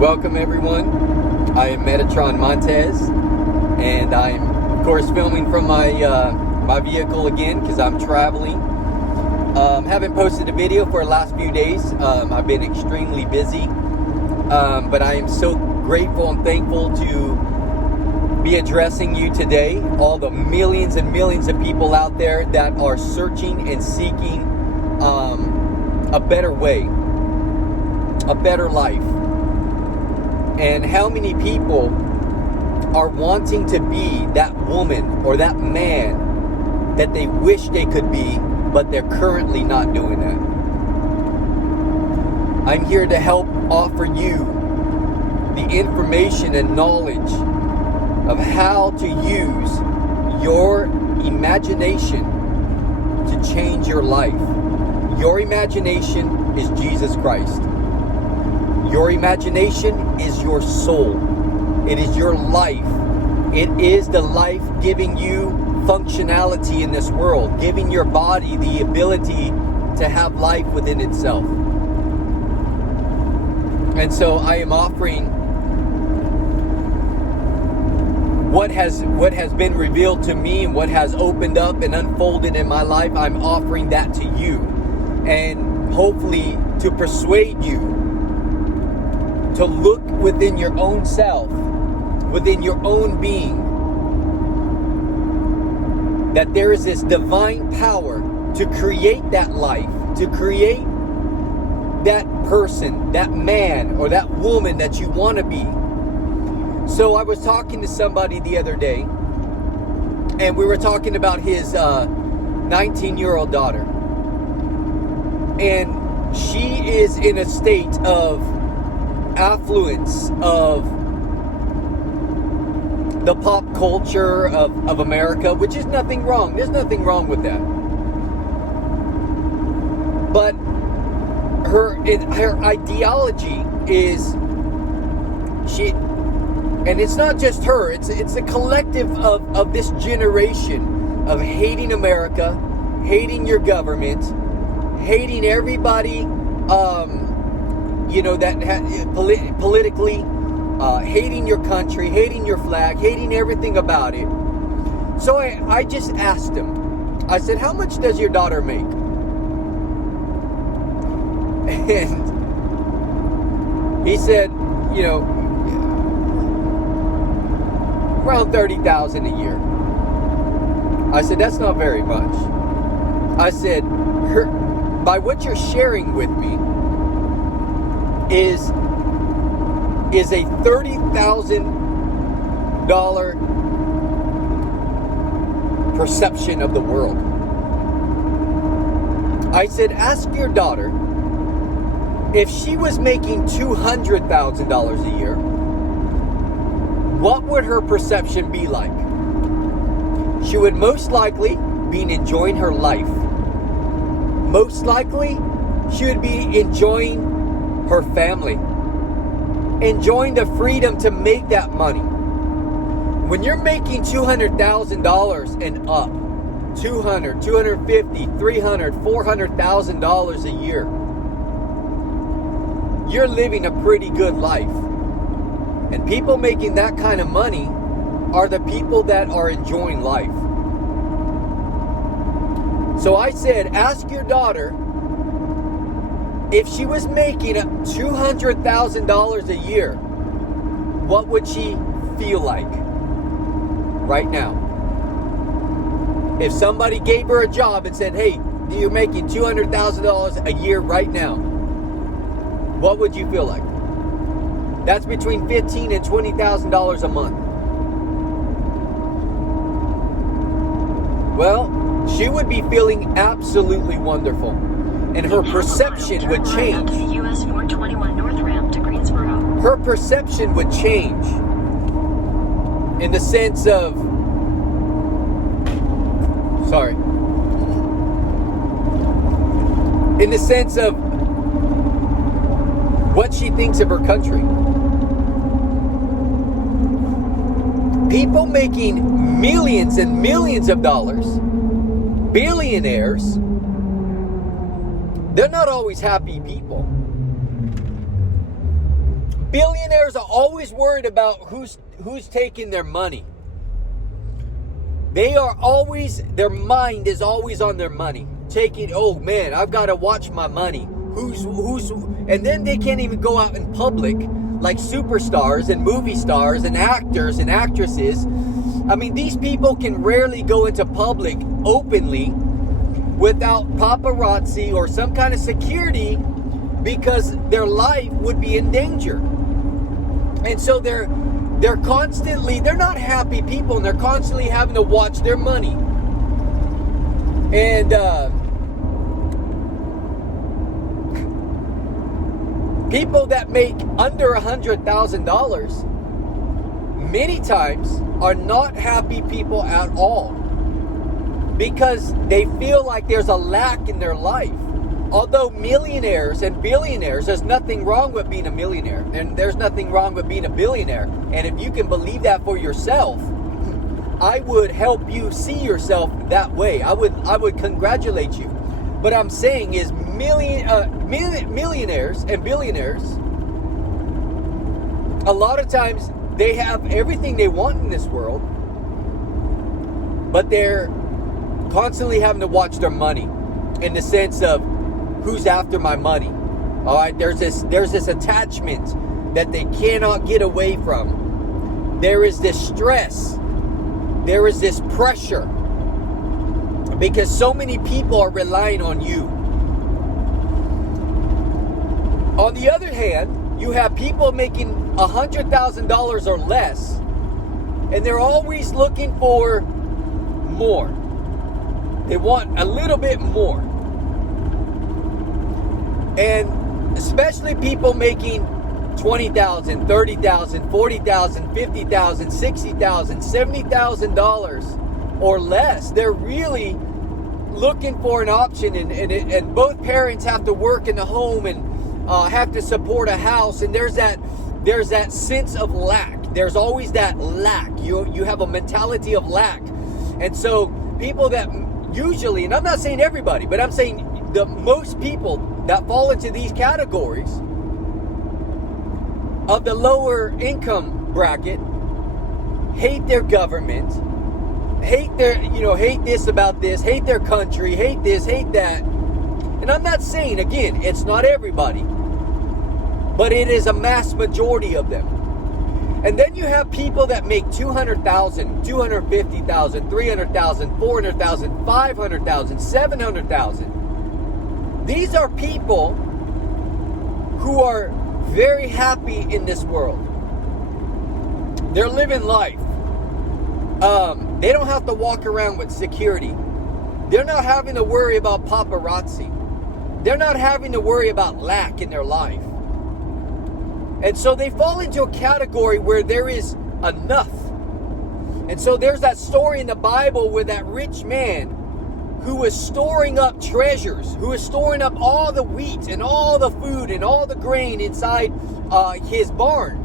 Welcome everyone. I am Metatron Montez, and I'm of course filming from my vehicle again because I'm traveling. Haven't posted a video for the last few days. I've been extremely busy, but I am so grateful and thankful to be addressing you today. All the millions and millions of people out there that are searching and seeking a better way, a better life. And how many people are wanting to be that woman or that man that they wish they could be, but they're currently not doing that? I'm here to help offer you the information and knowledge of how to use your imagination to change your life. Your imagination is Jesus Christ. Your imagination is your soul. It is your life. It is the life giving you functionality in this world, giving your body the ability to have life within itself. And so I am offering what has been revealed to me and what has opened up and unfolded in my life. I'm offering that to you, and hopefully to persuade you to look within your own self, within your own being, that there is this divine power to create that life, to create that person, that man or that woman that you want to be. So I was talking to somebody the other day, and we were talking about his 19-year-old daughter. And she is in a state of affluence of the pop culture of America, which is nothing wrong. There's nothing wrong with that. But her ideology is and it's not just her, it's a collective of this generation of hating America, hating your government, hating everybody politically, hating your country, hating your flag, hating everything about it. So I just asked him, I said, how much does your daughter make? And he said, around $30,000 a year. I said, that's not very much. I said, by what you're sharing with me is a $30,000 perception of the world. I said, ask your daughter if she was making $200,000 a year, what would her perception be like? She would most likely be enjoying her life. Most likely, she would be enjoying her family, enjoying the freedom to make that money. When you're making $200,000 and up, $200,000, $250,000, $300,000, $400,000 a year, you're living a pretty good life. And people making that kind of money are the people that are enjoying life. So I said, ask your daughter if she was making $200,000 a year, what would she feel like right now? If somebody gave her a job and said, hey, you're making $200,000 a year right now, what would you feel like? That's between $15,000 and $20,000 a month. Well, she would be feeling absolutely wonderful. And her perception would change. US 421 North Ramp to Greensboro. Her perception would change in the sense of, in the sense of what she thinks of her country. People making millions and millions of dollars, billionaires, they're not always happy people. billionaires are always worried about who's taking their money. Their mind is always on their money. Oh man, I've got to watch my money. And then they can't even go out in public like superstars and movie stars and actors and actresses. I mean, these people can rarely go into public openly without paparazzi or some kind of security, because their life would be in danger. And so they're not happy people, and they're constantly having to watch their money. And people that make under $100,000 many times are not happy people at all, because they feel like there's a lack in their life. Although millionaires and billionaires, there's nothing wrong with being a millionaire, and there's nothing wrong with being a billionaire. And if you can believe that for yourself, I would help you see yourself that way. I would congratulate you. But I'm saying is millionaires and billionaires, a lot of times they have everything they want in this world, but they're constantly having to watch their money, in the sense of who's after my money. All right, there's this attachment that they cannot get away from. There is this stress. There is this pressure, because so many people are relying on you. On the other hand, you have people making $100,000 or less, and they're always looking for more. They want a little bit more. And especially people making $20,000, $30,000, $40,000, $50,000, $60,000, $70,000 or less. They're really looking for an option, and both parents have to work in the home and have to support a house, and there's that sense of lack. There's always that lack. You have a mentality of lack. And so people that usually, and I'm not saying everybody, but I'm saying the most people that fall into these categories of the lower income bracket hate their government, hate this about this, hate their country, hate this, hate that. And I'm not saying, again, it's not everybody, but it is a mass majority of them. And then you have people that make $200,000, $250,000, $300,000, $400,000, $500,000, $700,000. These are people who are very happy in this world. They're living life. They don't have to walk around with security. They're not having to worry about paparazzi. They're not having to worry about lack in their life. And so they fall into a category where there is enough. And so there's that story in the Bible where that rich man who was storing up treasures, who was storing up all the wheat and all the food and all the grain inside his barn.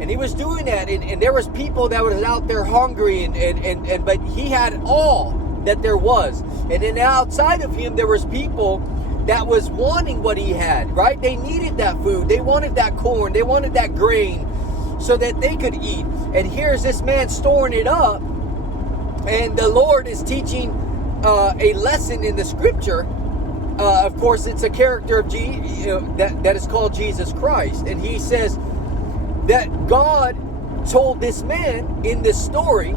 And he was doing that, and there was people that was out there hungry, but he had all that there was. And then outside of him, there was people that was wanting what he had, right? They needed that food. They wanted that corn. They wanted that grain so that they could eat. And here's this man storing it up, and the Lord is teaching a lesson in the scripture. Of course, it's a character of that is called Jesus Christ. And he says that God told this man in this story,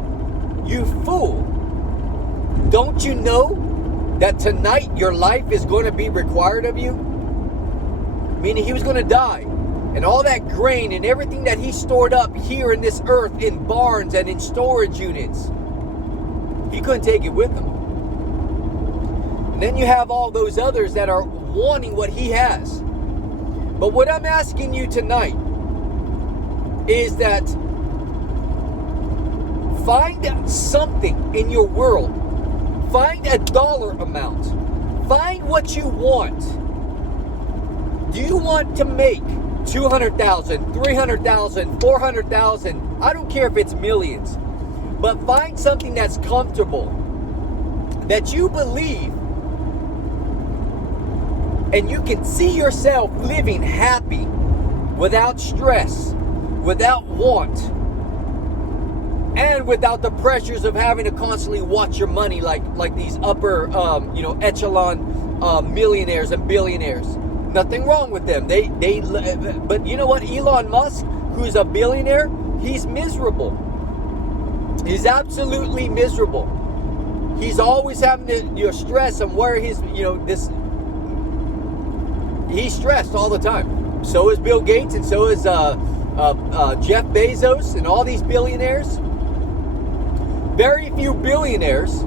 "You fool, don't you know that tonight your life is going to be required of you?" Meaning he was going to die. And all that grain and everything that he stored up here in this earth in barns and in storage units, he couldn't take it with him. And then you have all those others that are wanting what he has. But what I'm asking you tonight is that find something in your world. Find a dollar amount. Find what you want. Do you want to make $200,000, $300,000, $400,000? I don't care if it's millions. But find something that's comfortable, that you believe, and you can see yourself living happy without stress, without want, and without the pressures of having to constantly watch your money like these upper echelon millionaires and billionaires. Nothing wrong with them. But you know what? Elon Musk, who's a billionaire, he's miserable. He's absolutely miserable. He's always having to stress on where his he's stressed all the time. So is Bill Gates, and so is Jeff Bezos, and all these billionaires. Very few billionaires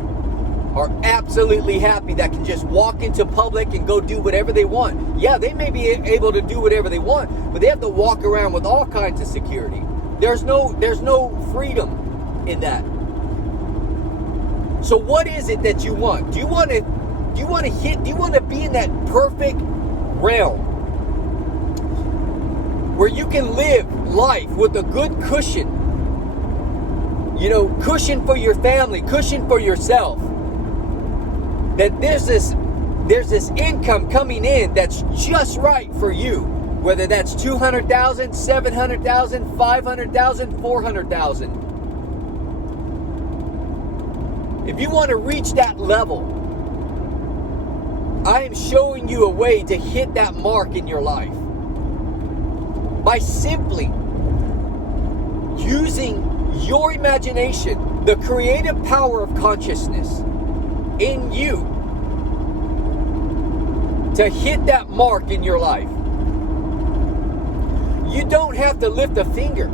are absolutely happy that can just walk into public and go do whatever they want. Yeah, they may be able to do whatever they want, but they have to walk around with all kinds of security. There's no freedom in that. So what is it that you want? Do you want to be in that perfect realm where you can live life with a good cushion? Cushion for your family, cushion for yourself. That there's this income coming in that's just right for you, whether that's 200,000, 700,000, 500,000, 400,000. If you want to reach that level, I am showing you a way to hit that mark in your life by simply using your imagination, the creative power of consciousness in you to hit that mark in your life. You don't have to lift a finger.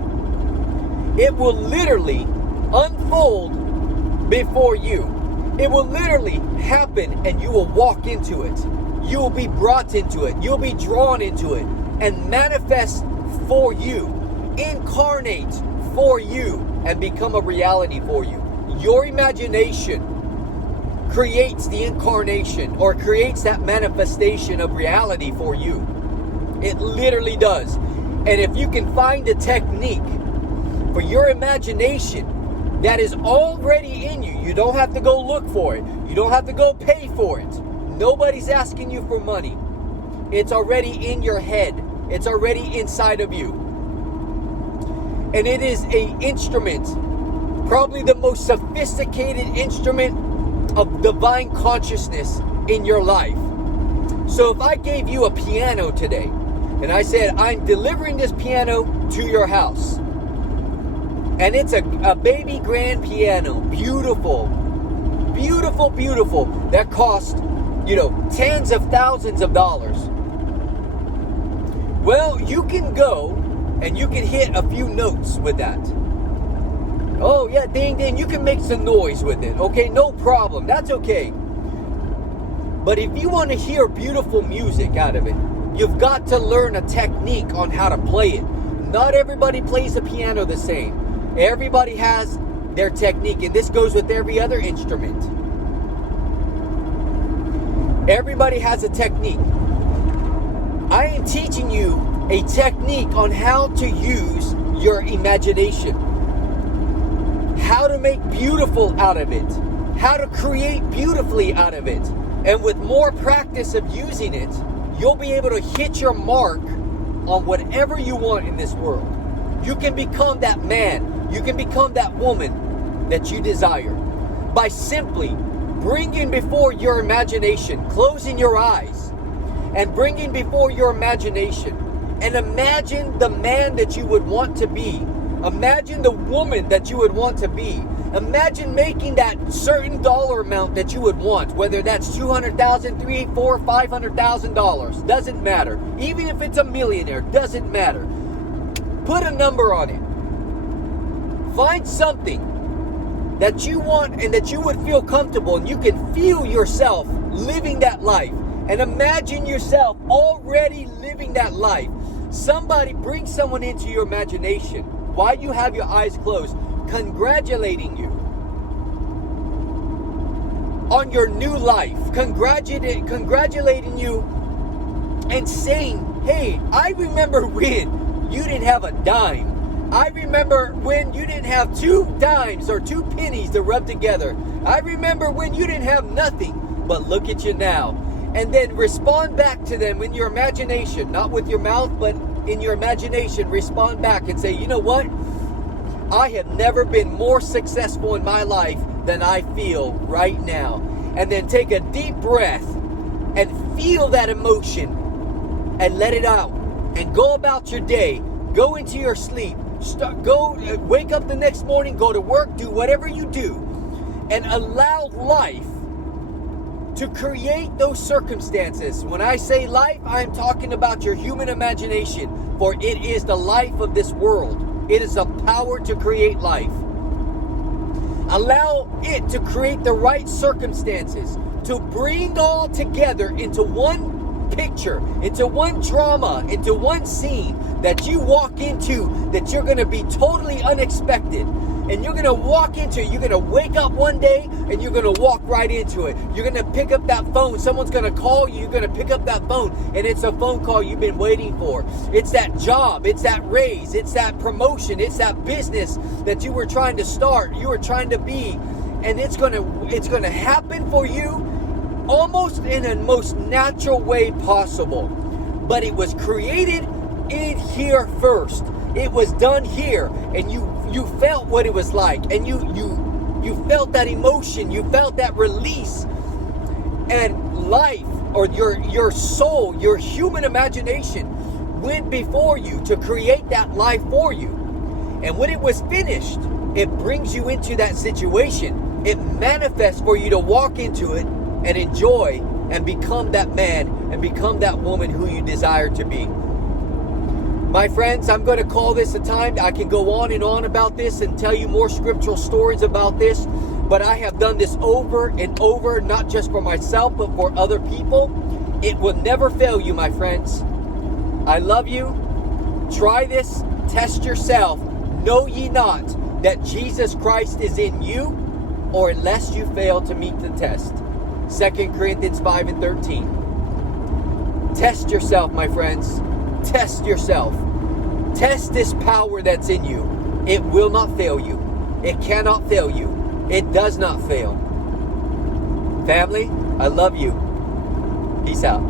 It will literally unfold before you. It will literally happen, and you will walk into it. You will be brought into it. You'll be drawn into it and manifest for you, incarnate for you, and become a reality for you. Your imagination creates the incarnation, or creates that manifestation of reality for you. It literally does. And if you can find a technique for your imagination that is already in you, you don't have to go look for it. You don't have to go pay for it. Nobody's asking you for money. It's already in your head. It's already inside of you. And it is an instrument, probably the most sophisticated instrument of divine consciousness in your life. So if I gave you a piano today, and I said, I'm delivering this piano to your house, and it's a baby grand piano, beautiful, beautiful, beautiful, that cost, tens of thousands of dollars. Well, you can go and you can hit a few notes with that. Oh yeah, ding ding, you can make some noise with it. Okay, no problem, that's okay. But if you want to hear beautiful music out of it, you've got to learn a technique on how to play it. Not everybody plays the piano the same. Everybody has their technique, and this goes with every other instrument. Everybody has a technique. I am teaching you a technique on how to use your imagination, how to make beautiful out of it, how to create beautifully out of it. And with more practice of using it, you'll be able to hit your mark on whatever you want in this world. You can become that man, you can become that woman that you desire by simply bringing before your imagination, closing your eyes, and bringing before your imagination, and imagine the man that you would want to be. Imagine the woman that you would want to be. Imagine making that certain dollar amount that you would want, whether that's $200,000, $300,000, $400,000, $500,000, doesn't matter. Even if it's a millionaire, doesn't matter. Put a number on it. Find something that you want and that you would feel comfortable, and you can feel yourself living that life. And imagine yourself already living that life. Bring someone into your imagination while you have your eyes closed, congratulating you on your new life, congratulating you and saying, hey, I remember when you didn't have a dime. I remember when you didn't have 2 dimes or 2 pennies to rub together. I remember when you didn't have nothing, but look at you now. And then respond back to them in your imagination, not with your mouth, but in your imagination, respond back and say, you know what? I have never been more successful in my life than I feel right now. And then take a deep breath and feel that emotion and let it out. And go about your day. Go into your sleep. Wake up the next morning, go to work, do whatever you do. And allow life to create those circumstances. When I say life, I'm talking about your human imagination, for it is the life of this world. It is a power to create life. Allow it to create the right circumstances, to bring all together into one picture, into one drama, into one scene that you walk into that you're going to be totally unexpected. And you're going to walk into it. You're going to wake up one day and you're going to walk right into it. You're going to pick up that phone. Someone's going to call you. You're going to pick up that phone, and it's a phone call you've been waiting for. It's that job. It's that raise. It's that promotion. It's that business that you were trying to start. You were trying to be. And it's going to happen for you almost in the most natural way possible. But it was created in here first. It was done here, and you felt what it was like, and you felt that emotion, you felt that release, and life, or your soul, your human imagination went before you to create that life for you. And when it was finished, it brings you into that situation. It manifests for you to walk into it and enjoy and become that man and become that woman who you desire to be. My friends, I'm going to call this a time. I can go on and on about this and tell you more scriptural stories about this, but I have done this over and over, not just for myself, but for other people. It will never fail you, my friends. I love you. Try this. Test yourself. Know ye not that Jesus Christ is in you, or unless you fail to meet the test. 2 Corinthians 5:13. Test yourself, my friends. Test yourself. Test this power that's in you. It will not fail you. It cannot fail you. It does not fail. Family, I love you. Peace out.